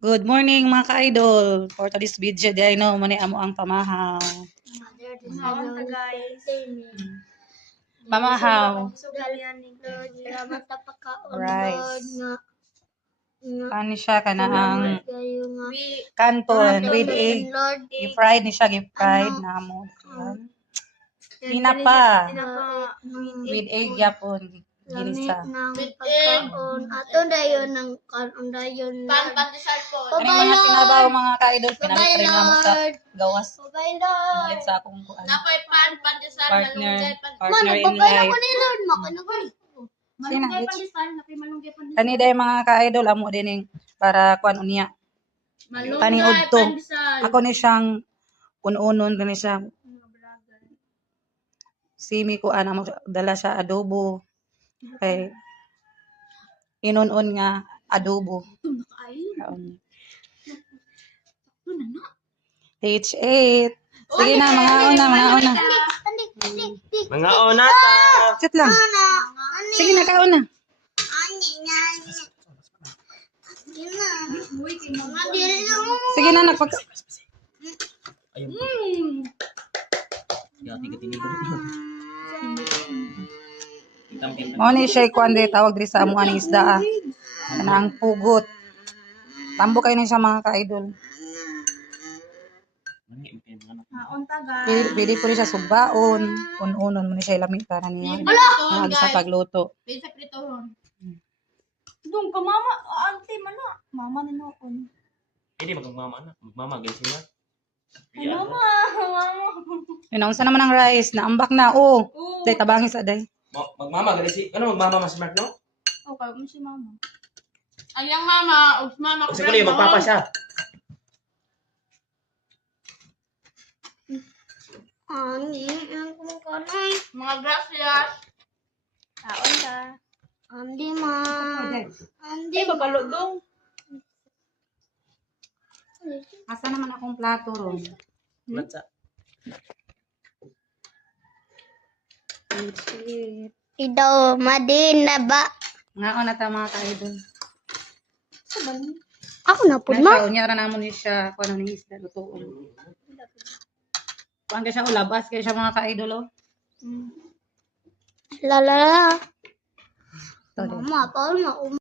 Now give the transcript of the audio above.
Good morning mga ka-idol. For today's video, di ay no, mani amo ang pamahaw. Naon ka guys. Pamahaw. Sugal yan ni Lord, salamat sa pagkaon, Rice. Lord, nga Ano siya ka na ang kayo nga. canton with egg. Lord, I-fried ni siya, i-fried na mo. Tinapa with egg yapon. lamit Ginisa. ng pagkaon. Ato dayon ng kanon dayon. pandesal po. Ano yung mga tinabaw mga ka-idol? Pinalit Bye, rin na mo sa Lord. gawas. Bye, Lord. Pinalit sa akong kuan. Napay pandesal Partner. Man, Partner in nagpapay life. ako ni Lord. Makanagay. Sina, bitch. pandesal, napay malunggay pandesal. Kani day mga ka-idol amo dining para kuan unya. Kani udto. Ako ni siyang unon kani siya. Simi ko ana mo dala sa adobo. Kay inunon nga adobo. Page 8. Sige na, mga una. Mga ona ta. Chat lang. Sige na, kauna. Sige na, nagpag... Ayun. Gati gating Mo ni siya kuan di tawag diri sa amo aning isda ah. Kanang pugot. Tambo kayo ni sa mga ka-idol. Naon ka guys. Pwede po rin siya sugbaon. Unon mo ni siya ilami para niya. Ang sa pagluto. Pisa pritohon. Dong ka mama, auntie man na. Mama ni noon. Hindi magmama na. Magmama guys na. Mama. Yun, unsa naman ang rice? Naambak na. Oh. Oo. Day, tabangin sa day. Magmama guys si. Ano magmama mas smart no? Okay, mo si mama. Ayang mama, og mama ko. Kasi kuli magpapa siya. Ani, ang kumakaray. Mga gracias. Taon ka. Andi ma. Andi Eh, babalo dong. Asa naman akong plato ron? Latsa. Ito, madin na ba? Nga na ta mga ka-idol. Ako na po ma. Unya ra namon ni siya kuno ni isda lutuon. Kuan kay siya ulabas kay siya mga ka-idol oh. La la la. Todo. Mama, paano na